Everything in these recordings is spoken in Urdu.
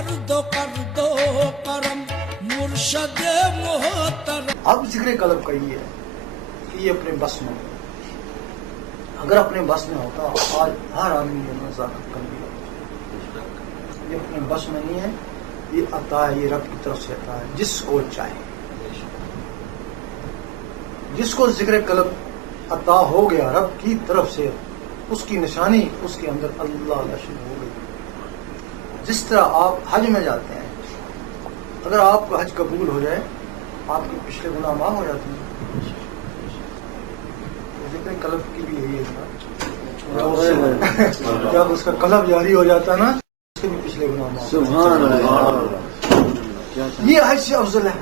کرم مرشد محترم. اب ذکر قلب کا یہ ہے کہ یہ اپنے بس میں، اگر اپنے بس میں ہوتا آج ہر آدمی یہ نزاکت کر لیا. یہ اپنے بس میں نہیں ہے، یہ عطا ہے، یہ رب کی طرف سے عطا ہے جس کو چاہے. جس کو ذکر قلب عطا ہو گیا رب کی طرف سے، اس کی نشانی اس کے اندر اللہ شروع ہو گئی. جس طرح آپ حج میں جاتے ہیں، اگر آپ کا حج قبول ہو جائے آپ کے پچھلے گناہ معاف ہو جاتے ہیں. ذکر قلب کی بھی یہی ہے، جب اس کا قلب جاری ہو جاتا ہے نا اس کے بھی پچھلے گناہ معاف. سبحان اللہ. یہ حج سے افضل ہے.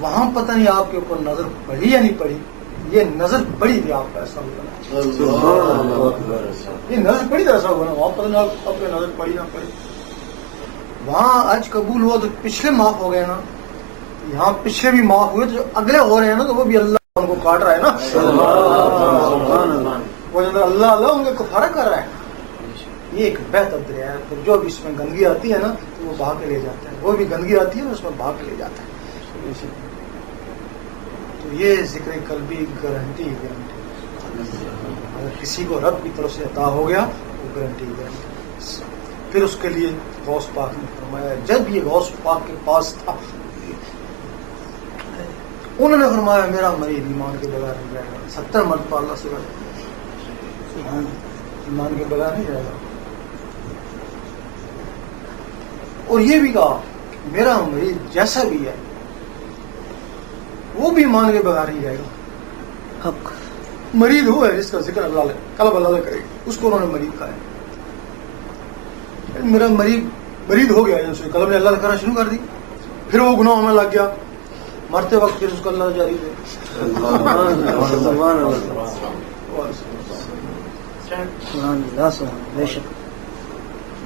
وہاں پتہ نہیں آپ کے اوپر نظر پڑی یا نہیں پڑی، یہ نظر پڑی تھی آپ کا ایسا ہوا. یہ نظر پڑی تو ایسا ہوا نا، وہاں پتہ نہیں آپ کے نظر پڑی نہ پڑی. وہاں حج قبول ہوا تو پچھلے معاف ہو گئے نا، یہاں پچھلے بھی معاف ہوئے تو جو اگلے ہو رہے ہیں نا تو وہ بھی اللہ ان کو کاٹ رہا ہے نا. وہ جو اللہ اللہ ان کو فرق کر رہا ہے. یہ ایک بہتر دریا ہے. جو بھی اس میں گندگی آتی ہے نا تو وہ بہا کے لے جاتا ہے، وہ بھی گندگی آتی ہے نا اس میں بہا کے لے جاتا ہے. تو یہ ذکر قلبی گارنٹی. اگر کسی کو رب کی طرف سے عطا ہو گیا وہ گارنٹی. پھر اس کے لیے غوث پاک نے فرمایا، جب یہ غوث پاک کے پاس تھا انہوں نے فرمایا میرا مریض ایمان کے بغیر نہیں جائے گا. 70 مرتبہ اللہ سے ایمان کے بغیر نہیں جائے گا. اور یہ بھی کہا میرا مریض جیسا بھی ہے وہ بھی ایمان کے بغیر نہیں جائے گا. مریض ہوا ہے جس کا ذکر اللہ قلب اللہ کرے اس کو انہوں نے مریض کہا ہے. میرا مریض ہو گیا ہے، قلب نے اللہ کرنا شروع کر دی، پھر وہ گناہوں میں لگ گیا، مرتے وقت پھر اس کو اللہ جاری دے.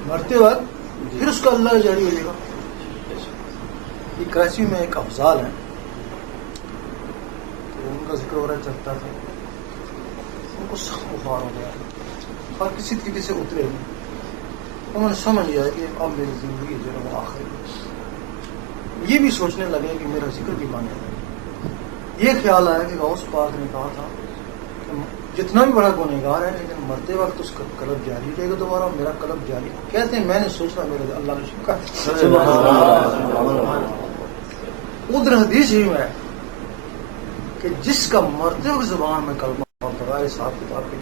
مرتے وقت پھر اس کا اللہ جاری دے گا. یہ کراچی میں ایک افضال ہے، تو ان کا ذکر ہو رہا چلتا تھا. ان کو سخت بخار ہو گیا اور کسی طریقے سے اترے نہیں. انہوں نے سمجھ لیا کہ اب میری زندگی جو ہے وہ آخری. یہ بھی سوچنے لگے کہ میرا ذکر بھی مانے. یہ خیال آیا کہ غوث پاک نے کہا تھا کہ جتنا بھی بڑا گنہگار ہے لیکن مرتے وقت اس کا قلب جاری رہے گا دوبارہ. میرا قلب جاری. کہتے ہیں میں نے سوچا میرے اللہ نے شکر. ادھر حدیث ہی میں کہ جس کا مرتے وقت زبان میں کلمہ بغیر حساب کتاب کے